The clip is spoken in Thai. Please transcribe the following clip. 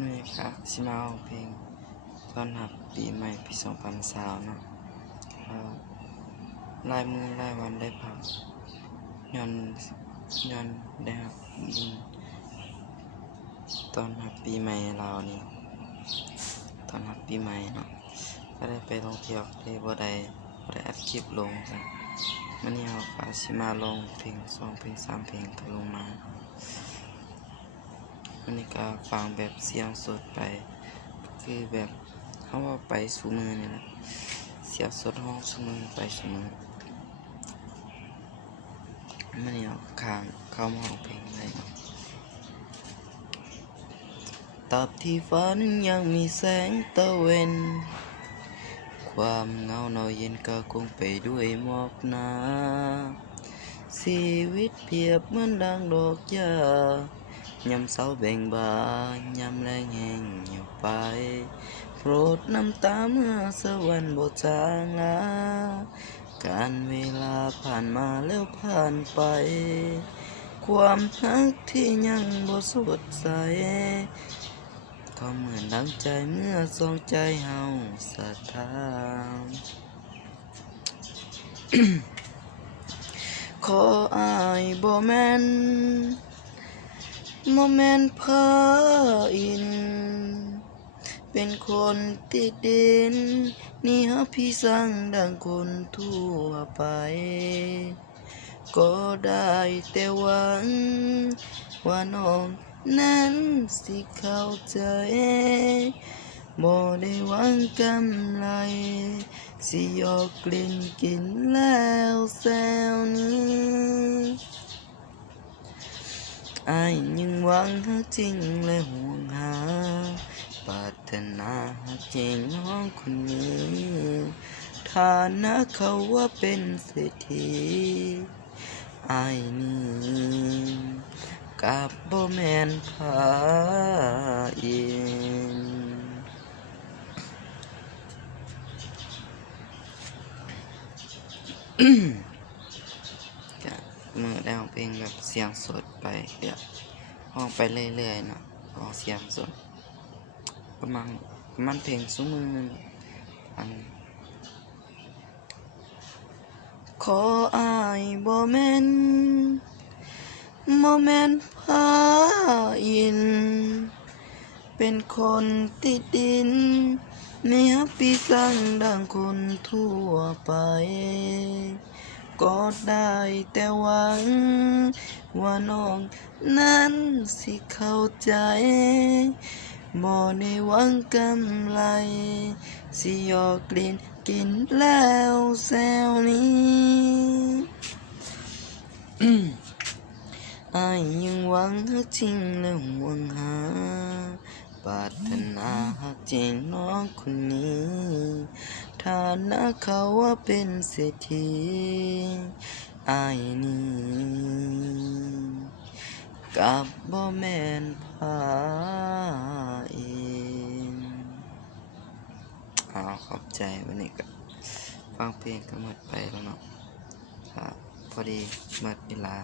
นี่ครับสิมาเอาเพลงต้อนรับปีใหม่ปี2020เนาะลายมือลายวันได้พักย้อนได้ครับตอนรับปีใหม่เรานี่ตอนรับปีใหม่เนาะก็ได้ไปท่องเที่ยวได้บ่ได้อัดคลิปลงกันมันนี้เราก็สิมาลงเพลง2เพลง3เพลงก็ลงมาวันนี้ก็ฟังแบบเสียงสดไปคือแบบเขาว่าไปสู่มือนี่นะเสียงสดห้องสู่มือไปสู่มือมันนี่เอาข้างเข้ามาห้องเพลงเลยเนาะตราบที่ฟ้านั้นยังมีแสงตะเวนความเหงาหนาวเย็นก็คงไปด้วยหมอกหนาชีวิตเปรียบเหมือนดังดอกหญ้ายามเช้าแบ่งบานยามแลงแห้งเหี่ยวไปโปรดน้ำตาเมื่อสวรรค์บ่จางลาการเวลาผ่านมาแล้วผ่านไปความรักที่ยังบ่สดใสก็เหมือนดังใจเมื่อสองใจเฮาศรัทธา ขออายบ่แม่นพาอินเป็นคนติดดินนี่ฮะพี่สั่งดังคนทั่วไปก็ได้แต่หวังว่าน้องนั้นสิเข้าใจบ่ได้หวังกำไรสิยอกกลิ่นกินแล้วแซวนี้อายยังหวังหาจริงและห่วงหาปรารถนาหาจริงน้องคนนี้ฐานะเขาว่าเป็นเศรษฐีอายนี่กับบ่แม่นพาอินก็มือได้ของเพลงแบบเสียงสดไปเดี๋ยวห้องไปเรื่อยๆเนาะห้องเสียงสดประมาณเพลงชั่วโมงนึงขออายบ่แม่นพาอินเป็นคนติดดินไม่ฮับปีสั่งดังคนทั่วไปก็ได้แต่หวังว่าน้องนั้นสิเข้าใจบ่ได้หวังกำไรสิยอกกลิ่นกินแล้วแซวนี้อายยังหวังฮักจริงและห่วงหาปรารถนาฮักจริงน้องคนนี้ฐานะเขาว่าเป็นเศรษฐีอายนี่กับบ่แม่นพาอินขอบใจวันนี้ก็ฟังเพลงก็หมดไปแล้วเนาะพอดีหมดเวลา